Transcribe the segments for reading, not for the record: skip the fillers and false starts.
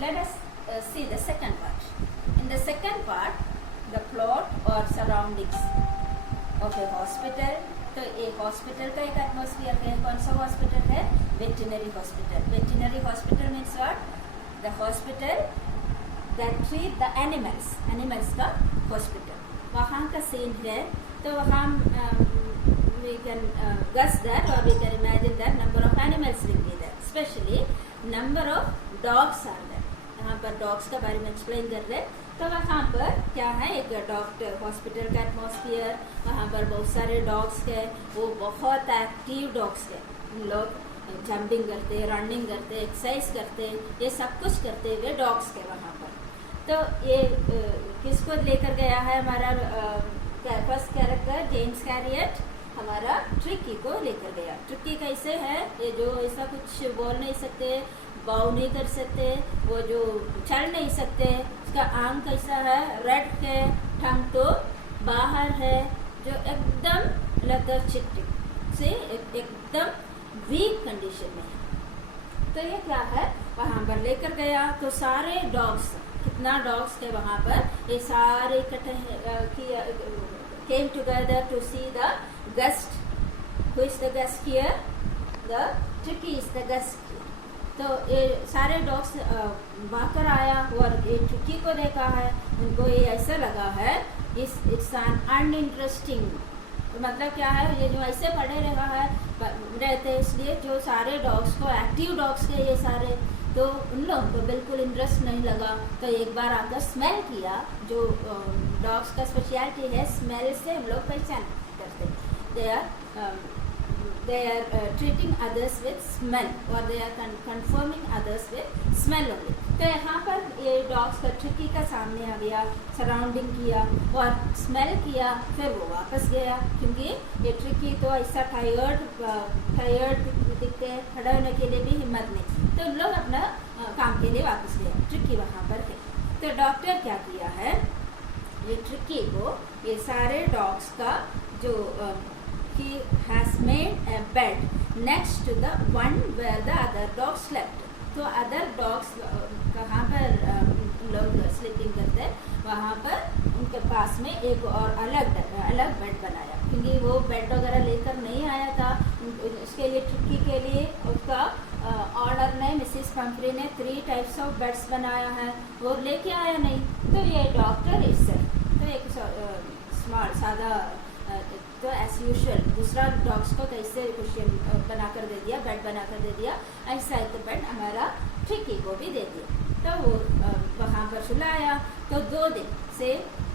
let us see the second part. In the second part, the plot or surroundings of a hospital. तो एक hospital का एक atmosphere है. कौन सा हॉस्पिटल है? Veterinary hospital. Veterinary hospital means what? The hospital that treat the animals. Animals का hospital. वहाँ का सीन है. तो वहाँ we can guess that or we can imagine that number of animals will be there. Especially number of dogs are there. यहाँ पर dogs के बारे में एक्सप्लेन कर रहे हैं. तो वहाँ पर क्या है? एक डॉक्टर हॉस्पिटल का एटमॉस्फेयर. वहाँ पर बहुत सारे डॉग्स है. वो बहुत एक्टिव डॉग्स है. लोग जंपिंग करते, रनिंग करते, एक्सरसाइज करते, ये सब कुछ करते हुए डॉग्स के वहाँ पर. तो ये किसको लेकर गया है? हमारा फर्स्ट कैरेक्टर जेम्स कैरियट हमारा ट्रिकी को लेकर गया. ट्रिकी कैसे है? ये जो ऐसा कुछ बोल नहीं सकते, बाव नहीं कर सकते, वो जो चल नहीं सकते, उसका आंख कैसा है? रेड है, ठंग तो बाहर है, जो एकदम लेथर्जिक से एकदम वीक कंडीशन में है. तो ये क्या है? वहाँ पर लेकर गया. तो सारे डॉग्स, कितना डॉग्स थे वहाँ पर, ये सारे इकट्ठे came together to see the guest. Who is the guest here? The Tricky is the guest here. तो ये सारे डॉग्स बाहर आया और ये ट्रिकी को देखा है. उनको ये ऐसा लगा है इट्स एन अनइंटरेस्टिंग. तो मतलब क्या है? ये जो ऐसे पड़े रहा है रहते, इसलिए जो सारे डॉग्स को, एक्टिव डॉग्स के ये सारे, तो उन लोगों को बिल्कुल इंटरेस्ट नहीं लगा. तो एक बार आकर स्मेल किया. जो डॉग्स का स्पेशलिटी है, स्मेल से हम लोग पहचान करते. they are treating others with smell or they are confirming others with smell only. तो यहाँ पर ये डॉग्स का ट्रिकी का सामने आ गया, सराउंडिंग किया और स्मेल किया, फिर वो वापस गया. क्योंकि ये ट्रिकी तो ऐसा टायर्ड दिखते हैं, खड़ा होने के लिए भी हिम्मत नहीं. तो उन लोग अपना काम के लिए वापस गया. ट्रिकी वहाँ पर है. तो डॉक्टर क्या किया है? ये ट्रिकी को ये सारे डॉग्स का जो he has made a bed next to the one where the other dogs slept. तो अदर डॉग्स कहाँ पर लोग स्लीपिंग करते हैं, वहाँ पर उनके पास में एक और अलग बेड बनाया. क्योंकि वो बेड वगैरह लेकर नहीं आया था. उसके लिए ट्रिकी के लिए उसका ऑर्डर ने, मिसिस पंपरी ने 3 टाइप्स ऑफ बेड्स बनाया है. वो लेके आया नहीं. तो ये डॉक्टर इससे तो एक स्मार्ट सादा, तो एज यूजुअल दूसरा डॉग्स को कैसे क्वेश्चन बनाकर दे दिया, बेड बनाकर दे दिया, ऐसा एक बेड हमारा ट्रिकी को भी दे दिया. तो वो वहाँ पर सुलाया. तो 2 दिन से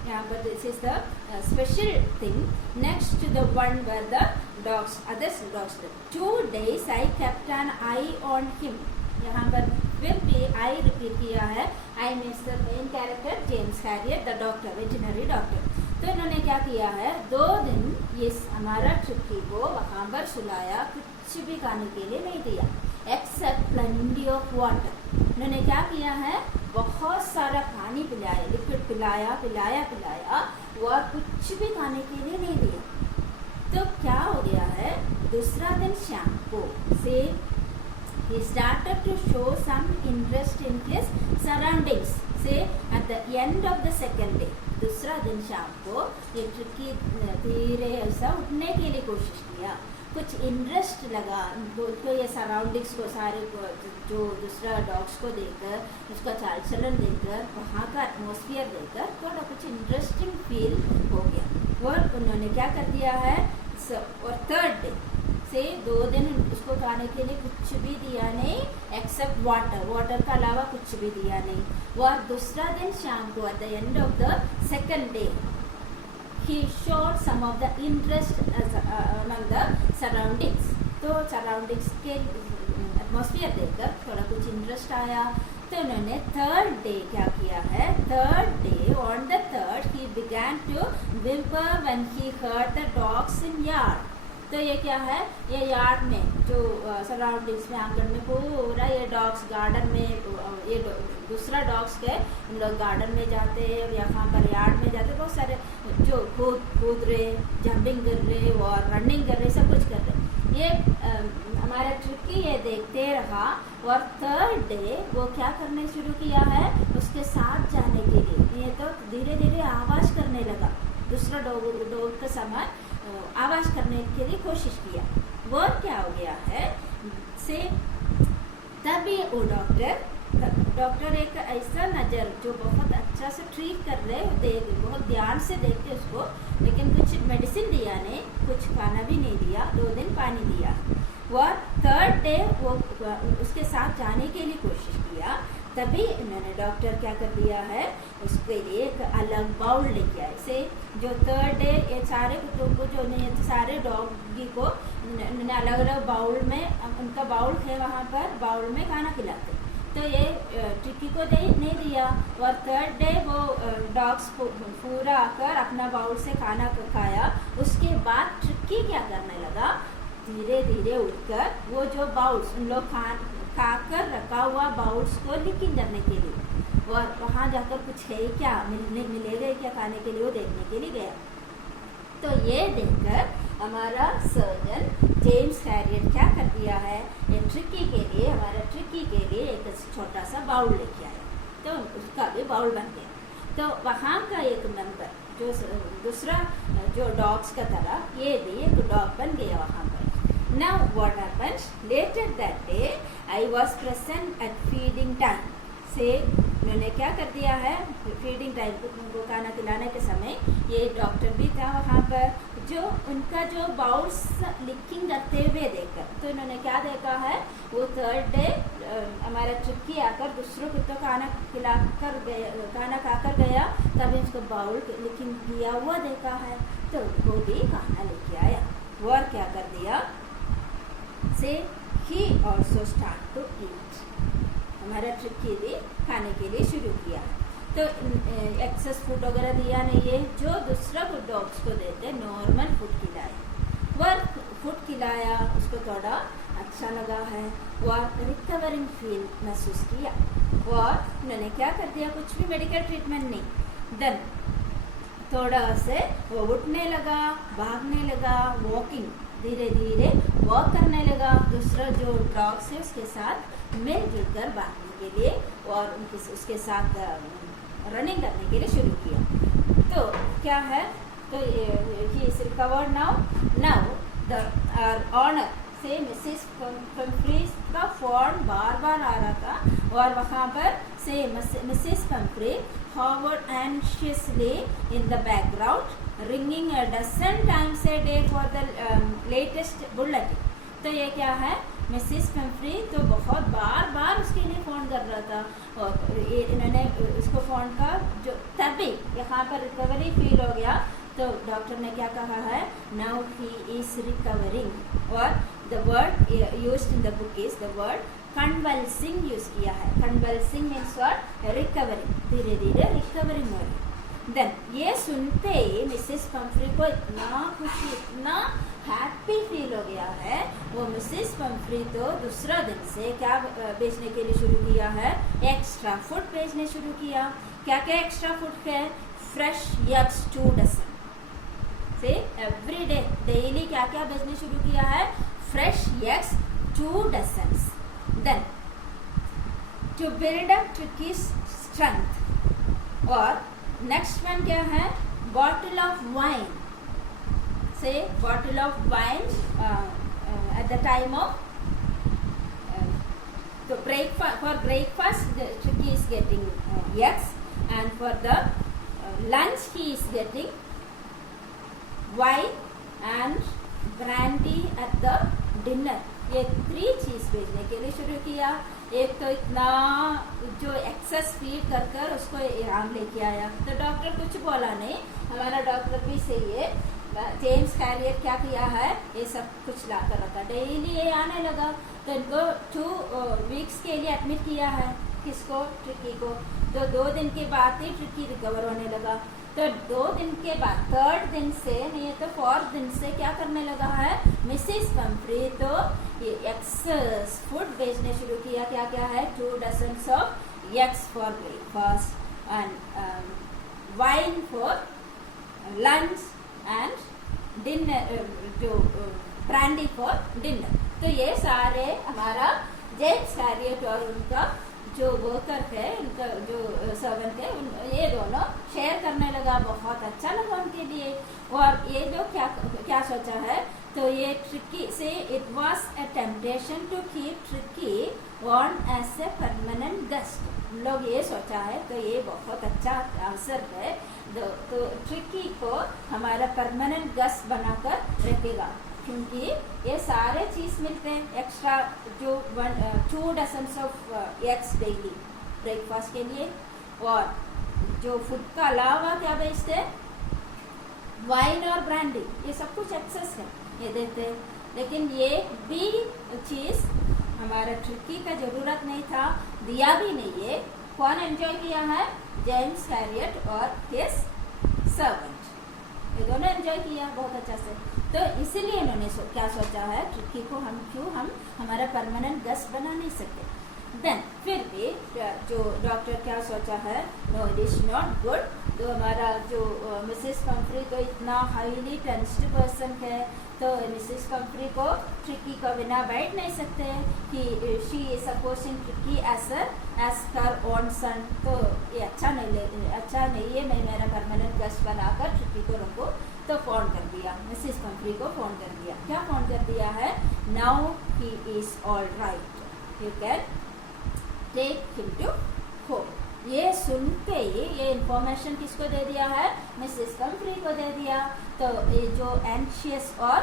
यहाँ पर this is the special thing next to the one where the dogs, others dogs. 2 days I kept an eye on him. यहाँ पर फिर भी आई रिपीट किया है. I means the main character James Carrier, the doctor, veterinary doctor. तो इन्होंने क्या किया है? 2 दिन ये हमारा ट्रिकी को वहाँ पर सुलाया, कुछ भी खाने के लिए नहीं दिया एक्सेप्ट प्लेंटी ऑफ वाटर. इन्होंने क्या किया है? बहुत सारा पानी पिलाया, लिक्विड पिलाया और कुछ भी खाने के लिए नहीं दिया. तो क्या हो गया है? दूसरा दिन शाम को से he started to show some interest in his surroundings. Say at the end of the second day, दूसरा दिन शाम को ये ट्रिकी धीरे ऐसा उठने के लिए कोशिश किया. कुछ इंटरेस्ट लगा उसको, ये सराउंडिंग्स को, सारे को, जो दूसरा डॉग्स को देखकर, उसका चाल चलन देखकर, वहाँ का एटमॉस्फेयर देखकर थोड़ा कुछ इंटरेस्टिंग फील हो गया. और उन्होंने क्या कर दिया है? और 3rd डे से 2 दिन उसको खाने के लिए कुछ भी दिया नहीं एक्सेप्ट वाटर का अलावा कुछ भी दिया नहीं. और दूसरा दिन शाम को at the end of the second day he showed some of the interest among the surroundings. तो सराउंडिंग्स के एटमॉस्फेयर देखकर थोड़ा कुछ इंटरेस्ट आया. तो उन्होंने 3rd डे क्या किया है? 3rd day on the 3rd he began to whimper when he heard the dogs in yard. तो ये क्या है? ये यार्ड में जो सराउंडिंग्स में, आंगन में पूरा ये डॉग्स गार्डन में, ये दूसरा डॉग्स के हम लोग गार्डन में जाते हैं, यहाँ पर यार्ड में जाते, बहुत सारे जो कूद रहे, जंपिंग कर रहे और रनिंग कर रहे, सब कुछ कर रहे. ये हमारा ट्रिकी ये देखते रहा और थर्ड डे वो क्या करने शुरू किया है, उसके साथ जाने के लिए ये तो धीरे धीरे आवाज़ करने लगा, दूसरा डॉग के समान आवाज़ करने के लिए कोशिश किया। वो क्या हो गया है से तभी वो डॉक्टर एक ऐसा नज़र जो बहुत अच्छा से ट्रीट कर रहे देख, बहुत ध्यान से देखते उसको, लेकिन कुछ मेडिसिन दिया नहीं, कुछ खाना भी नहीं दिया, 2 दिन पानी दिया। और थर्ड डे वो उसके साथ जाने के लिए कोशिश किया, तभी इन्होंने डॉक्टर क्या कर दिया है, उसके लिए एक अलग बाउल लेके आए से जो थर्ड डे ये सारे कुत्तों को जो नहीं सारे डॉगी को उन्होंने अलग अलग बाउल में, उनका बाउल है वहाँ पर, बाउल में खाना खिलाते। तो ये ट्रिकी को नहीं दिया और थर्ड डे वो डॉग्स पूरा आकर अपना बाउल से खाना खाया। उसके बाद ट्रिकी क्या करने लगा, धीरे धीरे उठकर वो जो बाउल्स उन लोग खाकर रखा हुआ बाउल्स को लिकिंग करने के लिए और वहाँ जाकर कुछ है क्या, मिलेगा क्या खाने के लिए, वो देखने के लिए गया। तो ये देखकर हमारा सर्जन जेम्स हैरियट क्या कर दिया है, ये ट्रिकी के लिए, हमारा ट्रिकी के लिए एक छोटा सा बाउल लेके आया, तो उसका भी बाउल बन गया। तो वहाँ का एक मेंबर जो दूसरा जो डॉग्स का तरह ये भी एक डॉग बन गया वहाँ पर। Now what happens? Later that day I was present at feeding time. से उन्होंने क्या कर दिया है, फीडिंग टाइम को खाना खिलाने के समय ये डॉक्टर भी था वहाँ पर, जो उनका जो बाउल्स लिकिंग करते हुए देखकर, तो इन्होंने क्या देखा है, वो थर्ड डे हमारा ट्रिकी आकर दूसरों को तो खाना खिलाकर गया, खाना खाकर गया, तभी उसको बाउल लिकिंग किया हुआ देखा है, तो वो भी खाना लेके आया और क्या कर दिया say he also start to eat. हमारा ट्रिकी भी खाने के लिए शुरू किया है। तो एक्सेस फूड वगैरह दिया नहीं है, जो दूसरा फूड डॉग्स को देते नॉर्मल फूड खिलाया, वह फूड खिलाया, उसको थोड़ा अच्छा लगा है, वह रिकवरिंग फील महसूस किया और उन्होंने क्या कर दिया, कुछ भी मेडिकल ट्रीटमेंट नहीं, देन थोड़ा से वो उठने लगा, भागने लगा, वॉकिंग धीरे धीरे वॉक करने लगा, दूसरा जो डॉग्स है उसके साथ मिलजुल कर भागने के लिए और उसके साथ रनिंग करने के लिए शुरू किया। तो क्या है, तो he is recovered now the owner say Mrs Pumphrey का फोन बार बार आ रहा था और वहाँ पर से Mrs Pomfrey hovered anxiously in the background, ringing a dozen times a day for the latest bulletin. तो ये क्या है, मिसेस पंफ्री तो बहुत बार उसके लिए फ़ोन कर रहा था और इन्होंने उसको फ़ोन का जो तभी यहाँ पर रिकवरी फील हो गया, तो डॉक्टर ने क्या कहा है, नाउ ही इज रिकवरिंग, और the word used in the book is the word convulsing use किया है। कन्वल्सिंग मीन्स व्हाट, रिकवरिंग, धीरे धीरे रिकवरिंग हो रही। देन ये सुनते ही मिसेस पंफ्री को इतना खुशी, इतना हैप्पी फील हो गया है, वो मिसेस पंफ्री तो दूसरा दिन से क्या बेचने के लिए शुरू किया है, एक्स्ट्रा फूड बेचने शुरू किया। क्या क्या एक्स्ट्रा फूड है, fresh eggs 2 dozen say every day daily क्या क्या बेचने शुरू किया है, fresh eggs 2 dozen. Then to build up Tricki's strength, और नेक्स्ट वन क्या है, bottle of wine, say bottle of wine at the time of तो breakfast, for breakfast he is getting eggs, and for the lunch he is getting wine and brandy at the dinner. ये 3 चीज़ भेजने के लिए शुरू किया। एक तो इतना जो एक्सेस फीड कर कर उसको आराम लेके आया, तो डॉक्टर कुछ बोला नहीं, हमारा डॉक्टर भी सही है, जेम्स हैरियट क्या किया है, ये सब कुछ ला कर रखा, डेली ये आने लगा, तो इनको 2 वीक्स के लिए एडमिट किया है, किसको, ट्रिकी को। तो 2 दिन के बाद ही ट्रिकी रिकवर होने लगा, तो 2 दिन के बाद 3rd दिन से नहीं तो 4th दिन से क्या करने लगा है, मिसेस पंफ्री तो ये एक्सेस फूड बेचने शुरू किया। क्या क्या है, 2 dozen of eggs for breakfast and wine for lunch and dinner, जो ब्रांडी फॉर डिनर। तो ये सारे हमारा जेम्स हैरियट और उनका जो वर्कर है, उनका जो सर्वेंट है, ये दोनों शेयर करने लगा। बहुत अच्छा लगा उनके लिए। और ये जो क्या सोचा है, तो ये Tricki say it was a temptation to keep Tricki on as a permanent guest. लोग ये सोचा है, तो ये बहुत अच्छा आंसर है। तो ट्रिकी को हमारा परमानेंट गेस्ट बनाकर रखेगा, क्योंकि ये सारे चीज मिलते हैं एक्स्ट्रा, जो 2 dozens of eggs daily breakfast के लिए। और जो फूड का अलावा क्या बेचते हैं, वाइन और ब्रांडी, ये सब कुछ एक्सेस है, ये देते हैं। लेकिन ये भी चीज हमारा ट्रिकी का जरूरत नहीं था, दिया भी नहीं है। कौन एंजॉय किया है, जेम्स हैरियट और हिज सर्वेंट, ये दोनों एंजॉय किया बहुत अच्छा से। तो इसीलिए इन्होंने क्या सोचा है, ट्रिकी को हम हमारा परमानेंट गेस्ट बना नहीं सकते। देन फिर भी जो डॉक्टर क्या सोचा है, no it is not good. तो हमारा जो मिसेस पंफ्री तो इतना हाईली टेंस्ड पर्सन है, तो मिसेस पंफ्री को ट्रिकी को बिना बैठ नहीं सकते कि she is supposing Tricki as her own son. तो ये अच्छा नहीं है, मैं मेरा परमानेंट गेस्ट बनाकर ट्रिकी को रखूँ। तो फोन कर दिया, मिसेस पंफ्री को फोन कर दिया। क्या फोन कर दिया है, now he is all right, you can take him to home. ये सुन के ये इंफॉर्मेशन किसको दे दिया है, मिसेस पंफ्री को दे दिया। तो ये जो एंशियस और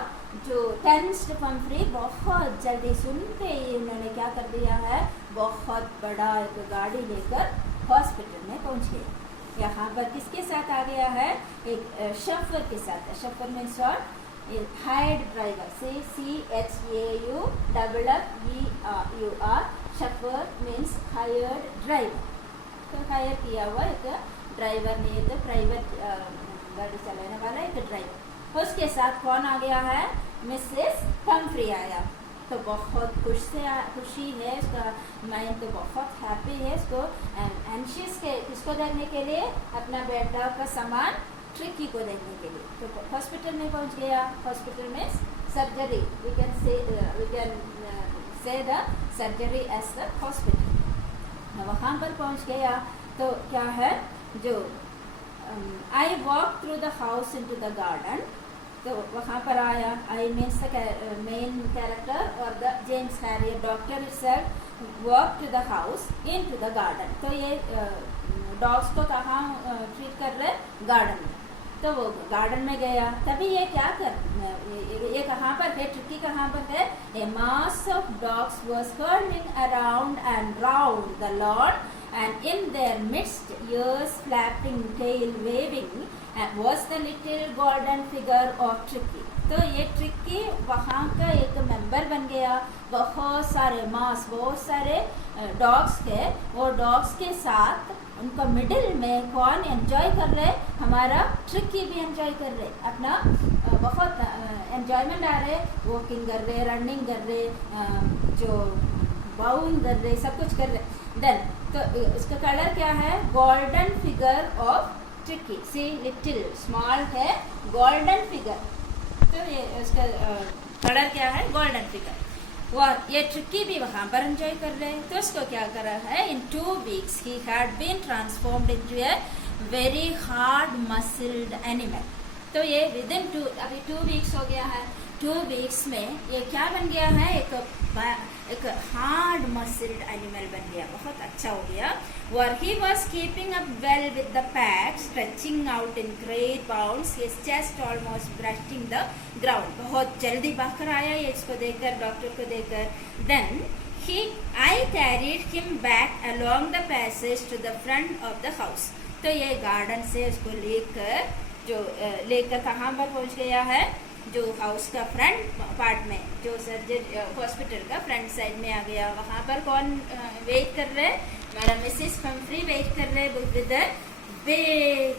जो टेंस्ड पंफ्री बहुत जल्दी सुन के उन्होंने क्या कर दिया है, बहुत बड़ा एक गाड़ी लेकर हॉस्पिटल में पहुंच गए। यहाँ पर किसके साथ आ गया है, एक शफर के साथ। Shafar means hired driver, CHAUFFER। Shafar means hired driver, तो हायर किया हुआ एक ड्राइवर ने, तो प्राइवेट गाड़ी चलाने वाला एक ड्राइवर। उसके साथ कौन आ गया है, मिसेस पंफ्री आया। तो बहुत खुशी है, उसका माइंड तो बहुत हैप्पी है। उसको एंशियस के किसको देखने के लिए, अपना बेटा का सामान ट्रिकी को देखने के लिए। तो हॉस्पिटल में पहुंच गया। हॉस्पिटल में surgery, we can say the surgery as the hospital. वहाँ पर पहुंच गया तो क्या है, जो I walk through the house into the garden. तो वहाँ पर आया, I means the main character और the James Herriot doctor itself walk to the house into the garden. तो ये डॉग्स को कहाँ ट्रीट कर रहे, गार्डन में। तो वो गार्डन में गया, तभी ये क्या ये कहाँ पर है, ट्रिकी कहाँ पर है, a mass of dogs was curling around and round the lawn and in their midst, ears flapping, tail waving, was the little golden figure of Tricky। तो ये ट्रिकी वहाँ का एक मेंबर बन गया। बहुत सारे बहुत सारे डॉग्स थे, और डॉग्स के साथ उनका मिडिल में कौन एंजॉय कर रहे, हमारा ट्रिकी भी एंजॉय कर रहे, अपना बहुत एंजॉयमेंट आ रहे, वॉकिंग कर रहे, रनिंग कर रहे, जो बाउंग कर रहे, सब कुछ कर रहे। देन तो इसका कलर क्या है, golden figure of Tricki. See little small है, गोल्डन फिगर। तो ये इसका कलर क्या है, गोल्डन फिगर। और ये ट्रिकी भी वहाँ पर एंजॉय कर रहे हैं। तो उसको क्या कर रहा है, in 2 weeks he had been transformed into a very hard muscled animal. तो ये विदिन 2, अभी 2 weeks हो गया है। 2 weeks में ये क्या बन गया है, एक हार्ड मसल्ड एनिमल बन गया, बहुत अच्छा हो गया। और he was keeping up well with the pack, stretching out in great bounds, his chest almost brushing the ground. बहुत जल्दी भागकर आया ये, इसको देखकर, डॉक्टर को देखकर। Then I carried him back along the passage to the front of the house. तो ये गार्डन से उसको लेकर कहाँ पर पहुँच गया है, जो हाउस का फ्रंट पार्ट में, जो सर्जरी हॉस्पिटल का फ्रंट साइड में आ गया। वहाँ पर कौन वेट कर रहे, हमारा मिसेस पंफ्री वेट कर रहे विद बिग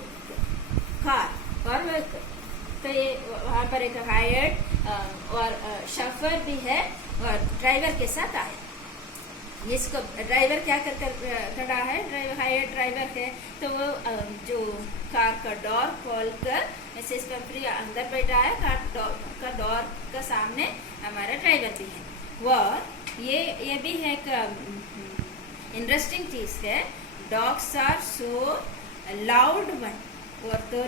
कार और व्हीकल। तो ये वहाँ पर एक हायर्ड और शफर भी है, और ड्राइवर के साथ आया। इसको ड्राइवर क्या कर खड़ा है, हायर ड्राइवर है। तो वो जो कार का डोर खोल कर मिसेस पंफ्री अंदर बैठा है, का डोर का सामने हमारा ड्राइवर भी है। और ये भी है एक इंटरेस्टिंग चीज है, dogs are so loud one. और तो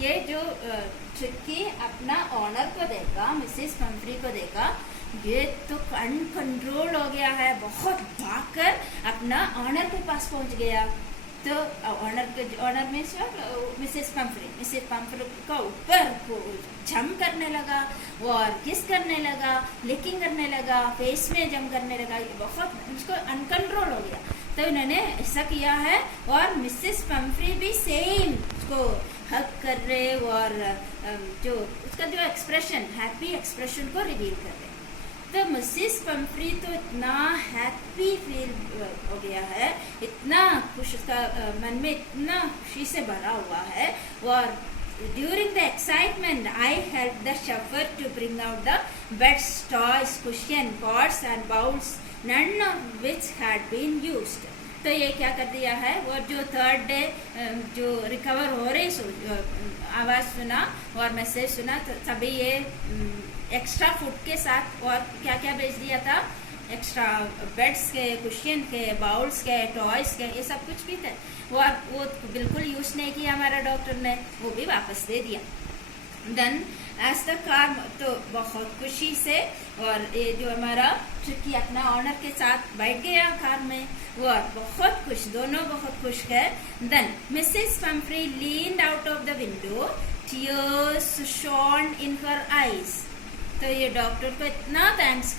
ये जो ट्रिकी अपना ऑनर को देखा, मिसेस पंफ्री को देखा, ये तो अनकंट्रोल हो गया है, बहुत भागकर अपना ऑनर के पास पहुंच गया। तो ऑनर में मिसेस पंफ्री का ऊपर जम करने लगा और किस करने लगा, लिकिंग करने लगा, फेस में जम करने लगा, बहुत उसको अनकंट्रोल हो गया। तो इन्होंने ऐसा किया है और मिसेस पंफ्री भी सेम उसको हग कर रहे और जो उसका जो एक्सप्रेशन, हैप्पी एक्सप्रेशन को रिवील कर रहे। तो मिसेस पंफ्री तो इतना हैप्पी फील हो गया है, इतना खुश, उसका मन में इतना खुशी से भरा हुआ है। और during the excitement I helped the chauffeur to bring out the beds, toys, cushion, pots and bowls, none of which had been used. तो ये क्या कर दिया है, और जो थर्ड डे जो रिकवर हो रही आवाज़ सुना और मैसेज सुना, तो तभी ये एक्स्ट्रा फूड के साथ और क्या क्या भेज दिया था, एक्स्ट्रा बेड्स के, कुशियन के, बाउल्स के, टॉयज के, ये सब कुछ भी थे। वो बिल्कुल यूज नहीं किया हमारा डॉक्टर ने, वो भी वापस दे दिया। देन एज द कार, तो बहुत खुशी से, और ये जो हमारा ट्रिकी अपना ऑनर के साथ बैठ गया कार में, वो बहुत खुश, दोनों बहुत खुश है। Then Mrs Pumphrey leaned out of the window, tears shone in her eyes. तो ये डॉक्टर को इतना थैंक्स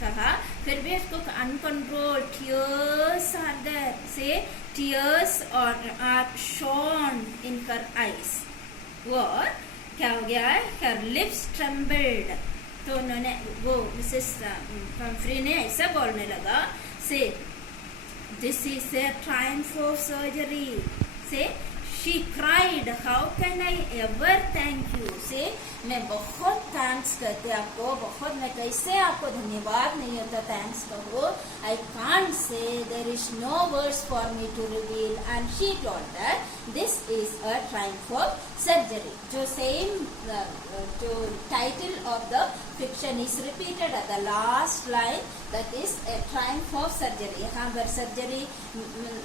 कहा, फिर भी उसको uncontrol tears are there, say tears are shone in her eyes. और क्या हो गया है, हर लिप्स ट्रेम्बल्ड। तो उन्होंने, वो मिसेस पंफ्री ने ऐसा बोलने लगा, say this is a triumph of surgery, say she cried, how can I ever thank you, से मैं बहुत थैंक्स करते आपको, बहुत, मैं कैसे आपको धन्यवाद नहीं होता थैंक्स कहो, I can't say, there is no words for me to reveal. And she told that this is a triumph of surgery. जो सेम जो title of the fiction is repeated at the last line, that is a triumph of surgery। यहाँ पर surgery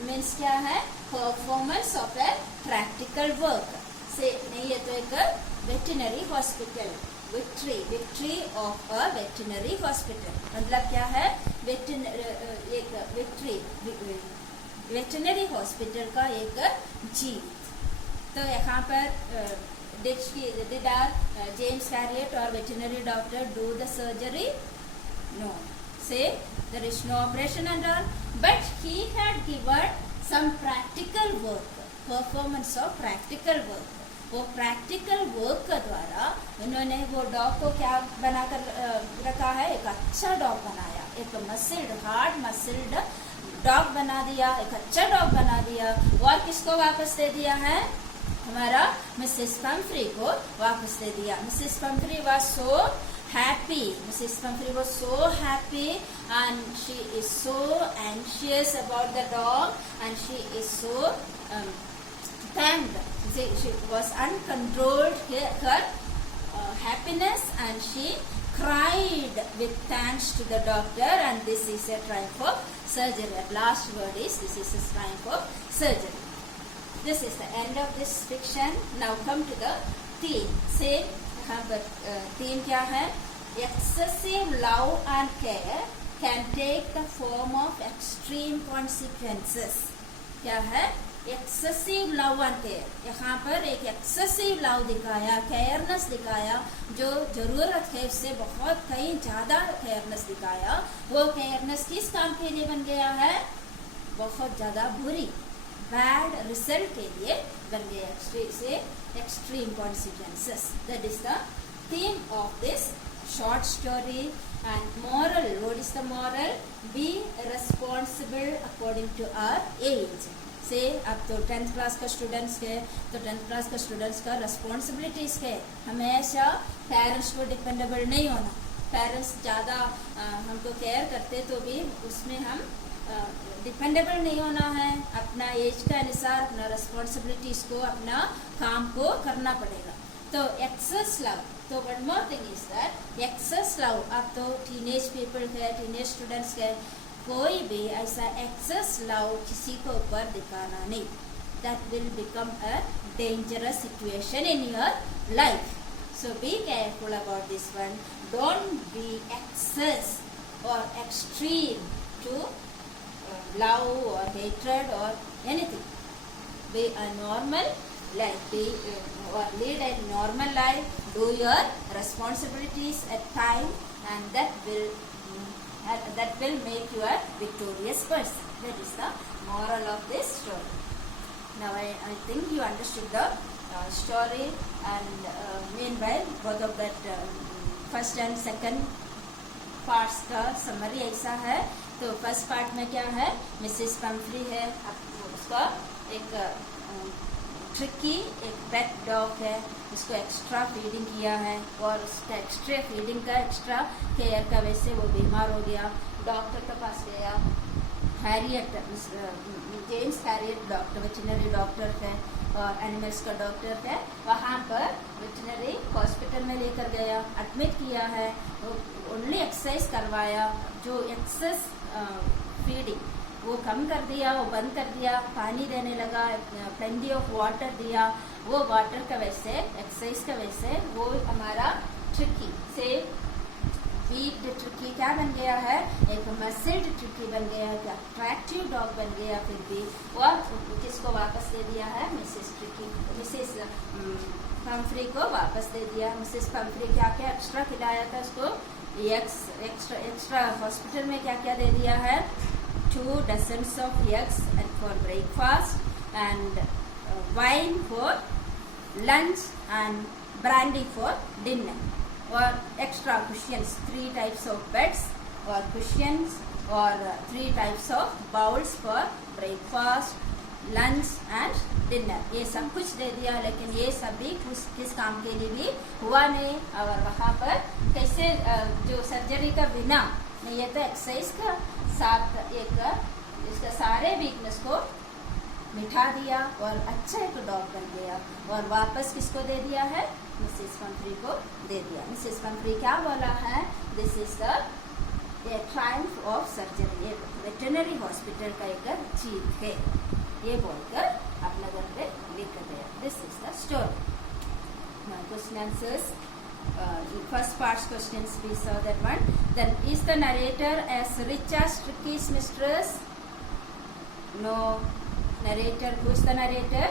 means क्या है, performance of a practical work से नहीं, ये तो एक veterinary hospital, victory of a veterinary hospital, मतलब क्या है, एक विक्ट्री, वेटरनरी हॉस्पिटल का एक जीत। तो यहाँ पर did our James Harriet or veterinary doctor do the surgery? No. Say there is no operation and all, but he had given some practical work, performance of practical work. वो practical work के द्वारा उन्होंने वो dog को क्या बनाकर रखा है, एक अच्छा डॉग बनाया, एक मसल्ड, हार्ड मसल्ड डॉग बना दिया, एक अच्छा डॉग बना दिया। और किसको वापस दे दिया है, हमारा मिसेस पंफ्री को वापस दे दिया। Mrs Pomfrey was so happy, Mrs Pomfrey was so happy and she is so anxious about the dog and she is so thanked. She was uncontrolled her happiness and she cried with thanks to the doctor, and this is a triumph of surgery. Last word is, this is a triumph of surgery. This is the end of this fiction. Now come to the theme. Say यहाँ पर theme क्या है, excessive love and care can take the form of extreme consequences. क्या है, excessive love and care. यहाँ पर एक excessive love दिखाया, केयरनेस दिखाया, जो जरूरत है उससे बहुत कहीं ज्यादा केयरनेस दिखाया। वो केयरनेस किस काम के लिए बन गया है, बहुत ज्यादा बुरी, बैड रिजल्ट के लिए बन गया, extreme consequences. That is the theme of this short story. And moral, what is the moral, be responsible according to our age. Say अब तो 10th क्लास का स्टूडेंट्स के, तो 10th क्लास का स्टूडेंट्स का रिस्पॉन्सिबिलिटीज़ के, हमेशा पेरेंट्स को डिपेंडेबल नहीं होना। पेरेंट्स ज़्यादा हमको केयर करते तो भी उसमें हम डिपेंडेबल नहीं होना है, अपना एज के अनुसार अपना रिस्पॉन्सिबिलिटीज को, अपना काम को करना पड़ेगा। तो एक्सेस लव, तो one more thing is that excess love, अब तो टीनेज पीपल है, टीनेज स्टूडेंट्स है, कोई भी ऐसा एक्सेस लव किसी को ऊपर दिखाना नहीं, that will become a dangerous situation in your life. So be careful about this one. Don't be excess or extreme to love or hatred or anything. Be a normal life. Or lead a normal life. Do your responsibilities at time, and that will make you a victorious person. That is the moral of this story. Now I think you understood the story, and meanwhile both of that first and second parts का summary ऐसा है। तो first part में क्या है, Mrs Pomfrey है, उसका एक ट्रिकी एक पेट डॉग है, उसको एक्स्ट्रा फीडिंग किया है और उसका एक्स्ट्रा फीडिंग का एक्स्ट्रा केयर का वजह से वो बीमार हो गया। डॉक्टर के पास गया, Harriet James Herriot doctor, veterinary doctor है और एनिमल्स का डॉक्टर है, वहाँ पर वेटरनरी हॉस्पिटल में लेकर गया, एडमिट किया है, ओनली एक्सरसाइज करवाया, जो एक्सेस फीडिंग वो कम कर दिया, वो बंद कर दिया, पानी देने लगा, प्लेंटी ऑफ वाटर दिया, वो वाटर का वजह से, एक्सरसाइज का वजह से वो हमारा ट्रिकी से वीक ट्रिकी क्या बन गया है, एक मसिल्ड ट्रिकी बन गया है, अट्रैक्टिव डॉग बन गया। फिर भी वो किसको वापस दे दिया है, मिसेस पंफ्री को वापस दे दिया। मिसेस पंफ्री क्या क्या एक्स्ट्रा खिलाया था उसको, एक्स्ट्रा हॉस्पिटल में क्या क्या दे दिया है, 2 dozens of eggs and for breakfast and wine for lunch and brandy for dinner, और एक्स्ट्रा कुशियंस, 3 types of beds और कुशियंस और 3 types of bowls for breakfast, lunch and dinner, ये सब कुछ दे दिया। लेकिन ये सभी किस काम के लिए भी हुआ नहीं, और वहाँ पर कैसे जो सर्जरी का बिना नहीं, ये तो एक्सरसाइज का साथ एक इसका सारे वीकनेस को मिटा दिया और अच्छा एक डॉग बन गया, और वापस किसको दे दिया है, मिसेस पंफ्री को दे दिया। मिसेस पंफ्री क्या बोला है, this is the Triumph of surgery, ये वेटरनरी हॉस्पिटल का एक जीत है, ये बोलकर अपना घर पे लेकर गया। This is the story. Question answers, first part's questions we saw that one. Then is the narrator as rich as Tricky's mistress? No. Narrator, who is the narrator?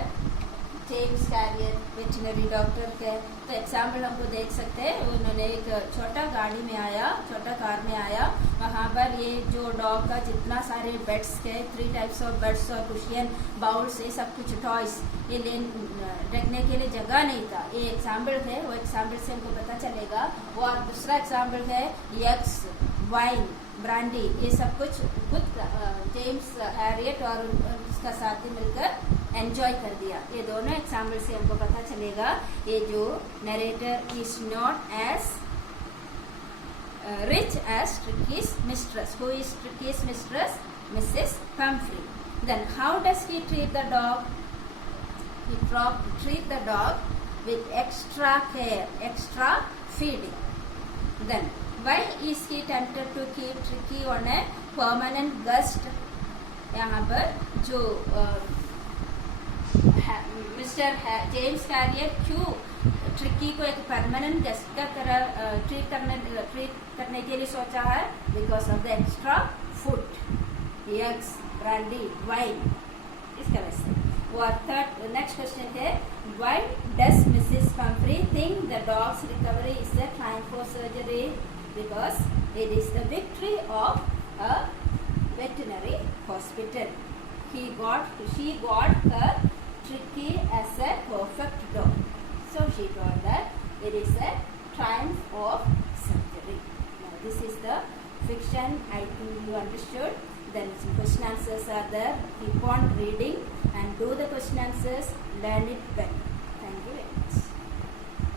James Carrier, veterinary doctor के। तो example हमको देख सकते हैं, उन्होंने एक छोटा गाड़ी में आया, छोटा कार में आया, वहाँ पर ये जो डॉग का जितना सारे बेड्स के 3 types ऑफ बेड्स और कुशियन, बाउल्स, ये सब कुछ टॉयस, ये रखने के लिए जगह नहीं था। ये एग्जाम्पल है, वो एग्जाम्पल से हमको पता चलेगा। और दूसरा एग्जाम्पल है एग्स, वाइन, ब्रांडी, ये सब कुछ खुद जेम्स हैरियट और उसका साथी मिलकर एंजॉय कर दिया। ये दोनों एग्जाम्पल से हमको पता चलेगा ये जो narrator is not as rich as Tricki's mistress. Who is Tricki's mistress? Mrs. Pumphrey. Then how does he treat the dog? He treat the dog with extra care, extra feeding. Then why is he tempted to keep Tricky on a permanent guest? यहाँ पर जो mister James career क्यों tricky को एक permanent guest का तरह treat करने के लिए सोचा है, because of the extra food, eggs, brandy, wine, इसका वजह से। और थर्ड नेक्स्ट क्वेश्चन है, why does Mrs Pomfrey think the dogs recovery is the time for surgery? Because it is the victory of a veterinary hospital. She got her Tricky as a perfect dog. So she thought that it is a triumph of surgery. Now this is the fiction. I think you understood. Then some question answers are there. Keep on reading and do the question answers. Learn it well.